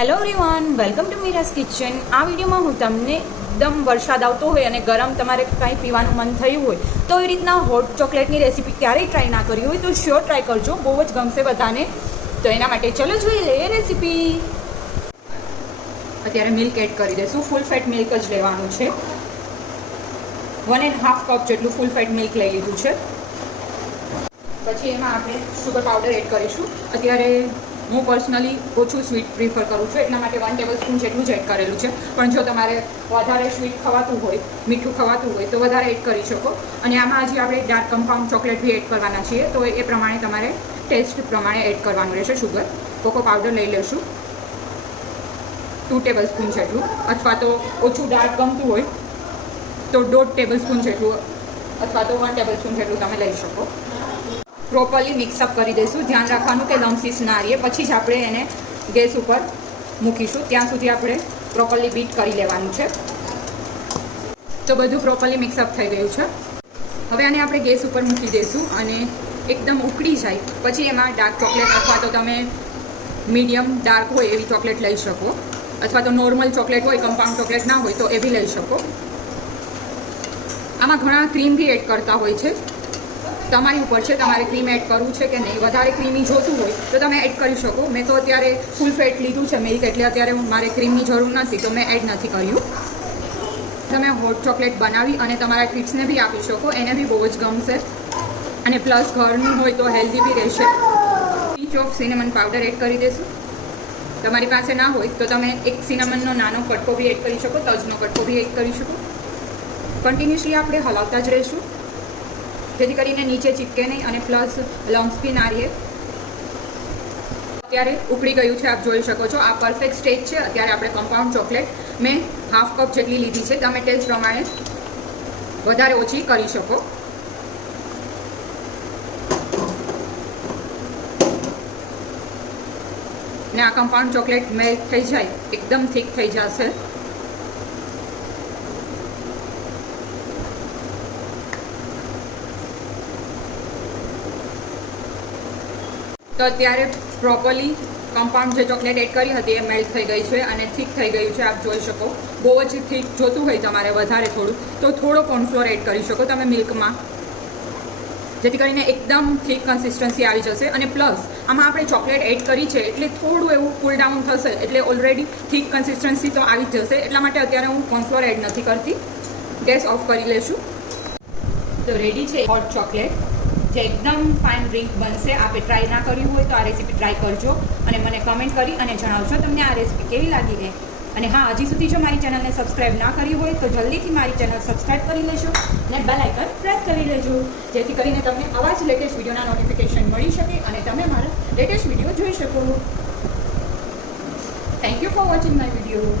Hello everyone, welcome to Meera's kitchen. આ વિડીયોમાં હું તમને એકદમ વરસાદ આવતો હોય અને ગરમ તમારે કાંઈ પીવાનું મન થયું હોય તો એ રીતના હોટ ચોકલેટની રેસીપી ક્યારેય ટ્રાય ના કરી હોય તો શ્યોર ટ્રાય કરજો, બહુ જ ગમશે બધાને. તો એના માટે ચલો જોઈએ લઈએ રેસીપી. અત્યારે મિલ્ક એડ કરી દઈશું. ફૂલ ફેટ મિલ્ક જ લેવાનું છે. 1.5 કપ જેટલું ફૂલ ફેટ મિલ્ક લઈ લીધું છે. પછી એમાં આપણે શુગર પાવડર એડ કરીશું. અત્યારે હું પર્સનલી ઓછું સ્વીટ પ્રિફર કરું છું, એટલા માટે 1 ટેબલ સ્પૂન જેટલું જ એડ કરેલું છે. પણ જો તમારે વધારે સ્વીટ ખવાતું હોય, મીઠું ખવાતું હોય તો વધારે એડ કરી શકો. અને આમાં હજી આપણે ડાર્ક કમ્પાઉન્ડ ચોકલેટ બી એડ કરવાના છીએ, તો એ પ્રમાણે તમારે ટેસ્ટ પ્રમાણે એડ કરવાનું રહેશે. શુગર કોકો પાવડર લઈ લેશું 2 ટેબલ સ્પૂન જેટલું, અથવા તો ઓછું ડાર્ક ગમતું હોય તો 1.5 ટેબલ સ્પૂન જેટલું, અથવા તો 1 ટેબલ સ્પૂન જેટલું તમે લઈ શકો. પ્રોપરલી મિક્સઅપ કરી દઈશું. ધ્યાન રાખવાનું કે લમ્સીસ ના રહીએ. પછી જ આપણે એને ગેસ ઉપર મૂકીશું. ત્યાં સુધી આપણે પ્રોપરલી બીટ કરી લેવાનું છે. તો બધું પ્રોપરલી મિક્સઅપ થઈ ગયું છે. હવે આને આપણે ગેસ ઉપર મૂકી દઈશું અને એકદમ ઉકળી જાય પછી એમાં ડાર્ક ચોકલેટ, અથવા તો તમે મીડિયમ ડાર્ક હોય એવી ચોકલેટ લઈ શકો, અથવા તો નોર્મલ ચોકલેટ હોય, કમ્પાઉન્ડ ચોકલેટ ના હોય તો એ બી લઈ શકો. આમાં ઘણા ક્રીમ બી એડ કરતા હોય છે. તમારી ઉપર છે તમારે ક્રીમ એડ કરવું છે કે નહીં. વધારે ક્રીમી જોતું હોય તો તમે એડ કરી શકો. મેં તો અત્યારે ફૂલ ફેટ લીધું છે મિલ્ક, એટલે અત્યારે મારે ક્રીમની જરૂર નથી, તો મેં એડ નથી કર્યું. તમે હોટ ચોકલેટ બનાવી અને તમારા કિડ્સને બી આપી શકો, એને બી બહુ જ ગમશે. અને પ્લસ ઘરનું હોય તો હેલ્ધી બી રહેશે. Pinch of cinnamon powder add કરી દઈશું. તમારી પાસે ના હોય તો તમે એક સિનેમનનો નાનો કટકો બી એડ કરી શકો, તજનો કટકો બી એડ કરી શકો. કન્ટિન્યુઅસલી આપણે હલાવતા જ રહીશું, જેથી કરીને નીચે ચીપકે નહીં અને પ્લસ લમ્સ બી ના રહે. અત્યારે ઉકળી ગયું છે, આપ જોઈ શકો છો. આ પરફેક્ટ સ્ટેજ છે. અત્યારે આપણે કમ્પાઉન્ડ ચોકલેટ મેં 1/2 કપ જેટલી લીધી છે. તમે ટેસ્ટ પ્રમાણે વધારે ઓછી કરી શકો. ને આ કમ્પાઉન્ડ ચોકલેટ મેલ્ટ થઈ જાય, એકદમ થીક થઈ જશે. તો અત્યારે પ્રોપરલી કમ્પાઉન્ડ જે ચોકલેટ એડ કરી હતી એ મેલ્ટ થઈ ગઈ છે અને થીક થઈ ગયું છે. આપ જોઈ શકો. બહુ જ થીક જોતું હોય તમારે વધારે થોડું, તો થોડો કોર્નફ્લોર એડ કરી શકો તમે મિલ્કમાં, જેથી કરીને એકદમ થીક કન્સિસ્ટન્સી આવી જશે. અને પ્લસ આમાં આપણે ચોકલેટ એડ કરી છે એટલે થોડું એવું કૂલ ડાઉન થશે, એટલે ઓલરેડી થીક કન્સિસ્ટન્સી તો આવી જ જશે. એટલા માટે અત્યારે હું કોર્નફ્લોર એડ નથી કરતી. ગેસ ઓફ કરી લેશું. તો રેડી છે હોટ ચોકલેટ, જે એકદમ ફાઇન ડ્રિંક બનશે. આપણે ટ્રાય ના કર્યું હોય તો આ રેસીપી ટ્રાય કરજો અને મને કમેન્ટ કરી અને જણાવજો તમને આ રેસીપી કેવી લાગી છે. અને હા, હજી સુધી જો મારી ચેનલને સબસ્ક્રાઈબ ના કરી હોય તો જલ્દીથી મારી ચેનલ સબસ્ક્રાઈબ કરી લેજો અને બેલ આઇકન પ્રેસ કરી લેજો, જેથી કરીને તમને આવા જ લેટેસ્ટ વિડીયોના નોટિફિકેશન મળી શકે અને તમે મારા લેટેસ્ટ વિડીયો જોઈ શકો. Thank you for watching my video.